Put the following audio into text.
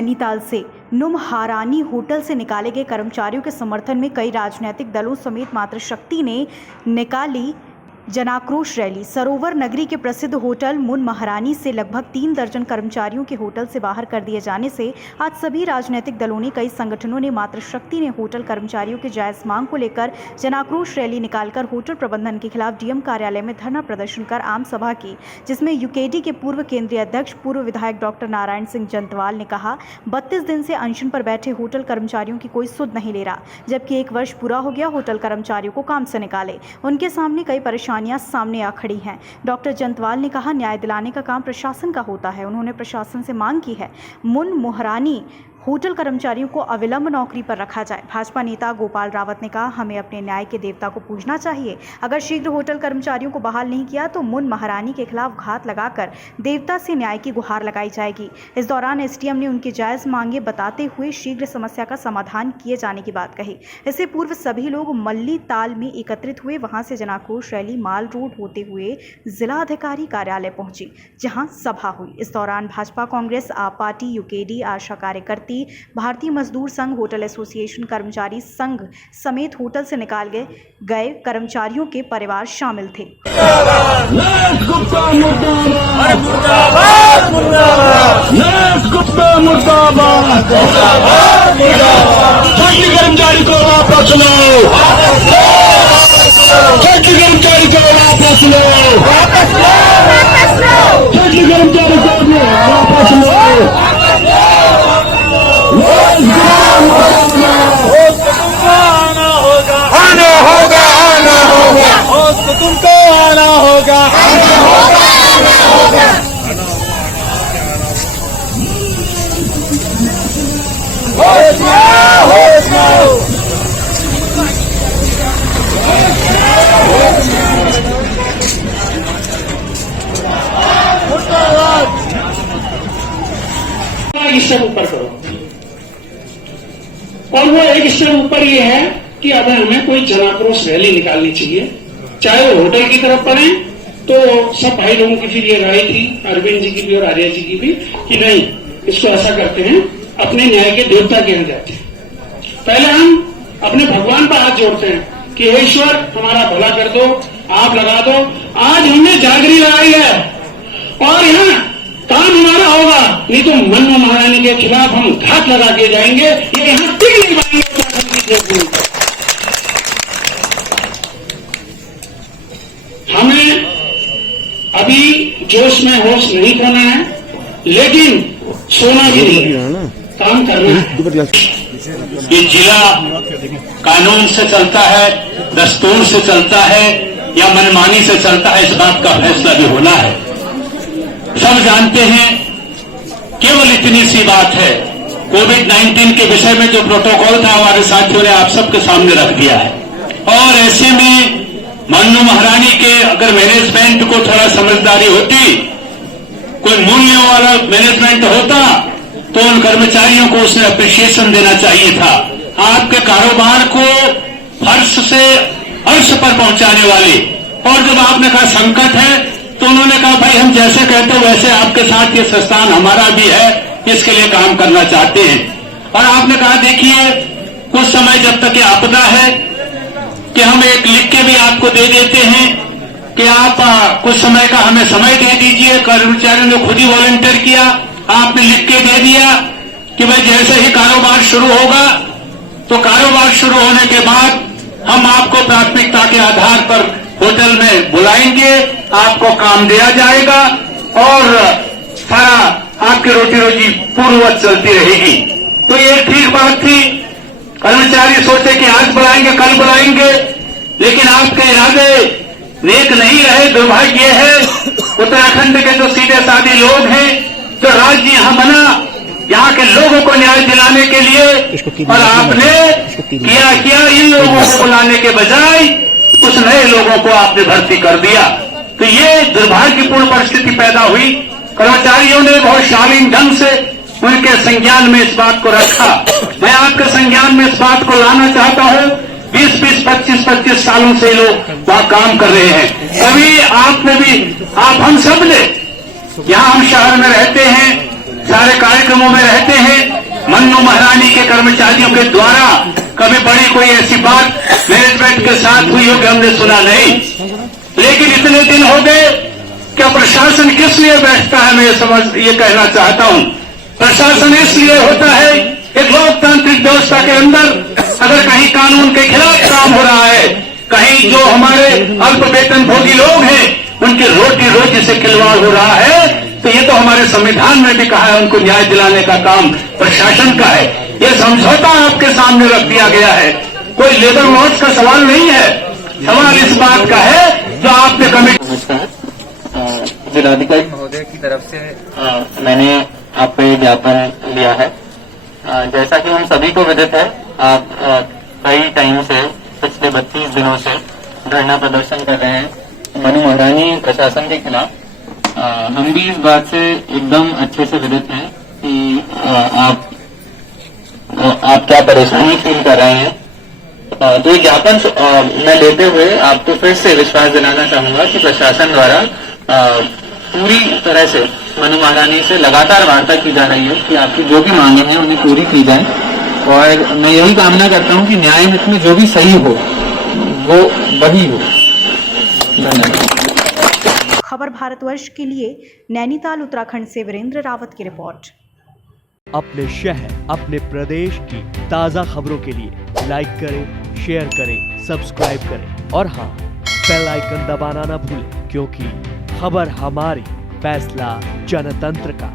नैनीताल से नुमहारानी होटल से निकाले गए कर्मचारियों के समर्थन में कई राजनीतिक दलों समेत मातृशक्ति ने निकाली जनाक्रोश रैली। सरोवर नगरी के प्रसिद्ध होटल मुन महारानी से लगभग 3 दर्जन कर्मचारियों के होटल से बाहर कर दिए जाने से आज सभी राजनीतिक दलों ने, कई संगठनों ने, मातृशक्ति ने होटल कर्मचारियों की जायज मांग को लेकर जनाक्रोश रैली निकालकर होटल प्रबंधन के खिलाफ डीएम कार्यालय में धरना प्रदर्शन कर आम सभा की, जिसमें यूकेडी के पूर्व केंद्रीय अध्यक्ष पूर्व विधायक डॉक्टर नारायण सिंह जंतवाल ने कहा, 32 दिन से अनशन पर बैठे होटल कर्मचारियों की कोई सुध नहीं ले रहा, जबकि 1 वर्ष पूरा हो गया होटल कर्मचारियों को काम से निकाले। उनके सामने कई परेशानियां सामने आ खड़ी हैं। डॉक्टर जंतवाल ने कहा, न्याय दिलाने का काम प्रशासन का होता है। उन्होंने प्रशासन से मांग की है मुन महारानी होटल कर्मचारियों को अविलंब नौकरी पर रखा जाए। भाजपा नेता गोपाल रावत ने कहा, हमें अपने न्याय के देवता को पूजना चाहिए। अगर शीघ्र होटल कर्मचारियों को बहाल नहीं किया तो मुन महारानी के खिलाफ घात लगाकर देवता से न्याय की गुहार लगाई जाएगी। इस दौरान एसडीएम ने उनकी जायज मांगे बताते हुए शीघ्र समस्या का समाधान किए जाने की बात कही। इससे पूर्व सभी लोग मल्ली ताल में एकत्रित हुए। वहां से जनाक्रोश रैली माल रोड होते हुए जिला अधिकारी कार्यालय पहुंची, जहां सभा हुई। इस दौरान भाजपा, कांग्रेस, आप पार्टी, यूकेडी, आशा कार्यकर्ता, भारतीय मजदूर संघ, होटल एसोसिएशन, कर्मचारी संघ समेत होटल से निकाल गए कर्मचारियों के परिवार शामिल थे। कर्मचारी को वापस लो, कर्मचारी को वापस लो, कर्मचारी को वापस लो। तुमको आना होगा, एक स्टेप ऊपर करो। और वो एक स्टेप ऊपर ये है कि अब हमें कोई जनाक्रोश रैली निकालनी चाहिए, चाहे वो होटल की तरफ पड़े। तो सब भाई लोगों की फिर ये राय थी, अरविंद जी की भी और आर्या जी की भी, कि नहीं, इसको ऐसा करते हैं, अपने न्याय के देवता के यहाँ जाते हैं। पहले हम अपने भगवान पर हाथ जोड़ते हैं कि हे ईश्वर, हमारा भला कर दो, आप लगा दो। आज हमने जागरी लगाई है और यहाँ काम हमारा होगा, नहीं तो मन महारानी के खिलाफ हम घात लगा के जाएंगे। ये यहाँ टिक नहीं पाएंगे। हमें अभी जोश में होश नहीं करना है, लेकिन सोना भी नहीं है, काम करना है। ये जिला कानून से चलता है, दस्तूर से चलता है या मनमानी से चलता है, इस बात का फैसला भी होना है। सब जानते हैं, केवल इतनी सी बात है, कोविड-19 के विषय में जो प्रोटोकॉल था हमारे साथियों ने आप सबके सामने रख दिया है। और ऐसे में मन्नू महारानी के अगर मैनेजमेंट को थोड़ा समझदारी होती, कोई मूल्य वाला मैनेजमेंट होता, तो उन कर्मचारियों को उसने अप्रिशिएशन देना चाहिए था। आपके कारोबार को फर्श से अर्श पर पहुंचाने वाले। और जब आपने कहा संकट है, तो उन्होंने कहा, भाई हम जैसे कहते हो वैसे आपके साथ ये संस्थान हमारा भी है, इसके लिए काम करना चाहते हैं। और आपने कहा, देखिए कुछ समय जब तक ये आपदा है कि हम एक लिख के भी आपको दे देते हैं कि आप कुछ समय का हमें समय दे दीजिए। कर्मचारियों ने खुद ही वॉलंटियर किया, आपने लिख के दे दिया कि भाई जैसे ही कारोबार शुरू होगा, तो कारोबार शुरू होने के बाद हम आपको प्राथमिकता के आधार पर होटल में बुलाएंगे, आपको काम दिया जाएगा और सारा आपकी रोटी रोजी पूर्ववत चलती रहेगी। तो ये ठीक बात थी। कर्मचारी सोचे कि आज बुलाएंगे, कल बुलाएंगे, लेकिन आपके इरादे नेक नहीं रहे। दुर्भाग्य है, उत्तराखंड के जो सीधे साधे लोग हैं, जो राज्य यहां बना, यहाँ के लोगों को न्याय दिलाने के लिए, और आपने किया इन लोगों को बुलाने के बजाय कुछ नए लोगों को आपने भर्ती कर दिया। तो ये दुर्भाग्यपूर्ण परिस्थिति पैदा हुई। कर्मचारियों ने बहुत शालीन ढंग से उनके संज्ञान में इस बात को रखा। मैं आपके संज्ञान में इस बात को लाना चाहता हूं, 20-20, 25-25 सालों से लोग वहां काम कर रहे हैं। कभी आपने भी, आप हम सब ने, यहाँ हम शहर में रहते हैं, सारे कार्यक्रमों में रहते हैं। मन्नू महारानी के कर्मचारियों के द्वारा कभी बड़ी कोई ऐसी बात मैनेजमेंट के साथ हुई हो कि हमने सुना नहीं। लेकिन इतने दिन हो गए, क्या प्रशासन किस लिए बैठता है? मैं ये कहना चाहता हूं, प्रशासन इसलिए होता है एक लोकतांत्रिक व्यवस्था के अंदर अगर कहीं कानून के खिलाफ काम हो रहा है, कहीं जो हमारे अल्प वेतन भोगी लोग हैं उनकी रोटी रोजी से खिलवाड़ हो रहा है, तो ये तो हमारे संविधान में भी कहा है उनको न्याय दिलाने का काम प्रशासन का है। ये समझौता आपके सामने रख दिया गया है। कोई लेबर लॉस का सवाल नहीं है, सवाल इस बात का है जो आपने कमिटी जिलाधिकारी महोदय की तरफ से मैंने आपको ये ज्ञापन दिया है। जैसा कि हम सभी को विदित है, आप कई टाइम से पिछले 32 दिनों से धरना प्रदर्शन कर रहे हैं मनु महारानी प्रशासन के खिलाफ। हम भी इस बात से एकदम अच्छे से विदित हैं कि आप क्या परेशानी फील कर रहे हैं। तो ये ज्ञापन मैं लेते हुए आपको फिर से विश्वास दिलाना चाहूंगा कि प्रशासन द्वारा पूरी तरह से मनु महारानी से लगातार वार्ता की जा रही है कि आपकी जो भी मांगे हैं उन्हें पूरी की जाए, और मैं यही कामना करता हूं कि न्याय हित में जो भी सही हो वो वही हो। धन्यवाद। खबर भारतवर्ष के लिए नैनीताल उत्तराखंड से वीरेंद्र रावत की रिपोर्ट। अपने शहर, अपने प्रदेश की ताजा खबरों के लिए लाइक करें, शेयर करें, सब्सक्राइब करें और हाँ, बेल आइकन दबाना ना भूलें, क्योंकि खबर हमारी, फैसला जनतंत्र का।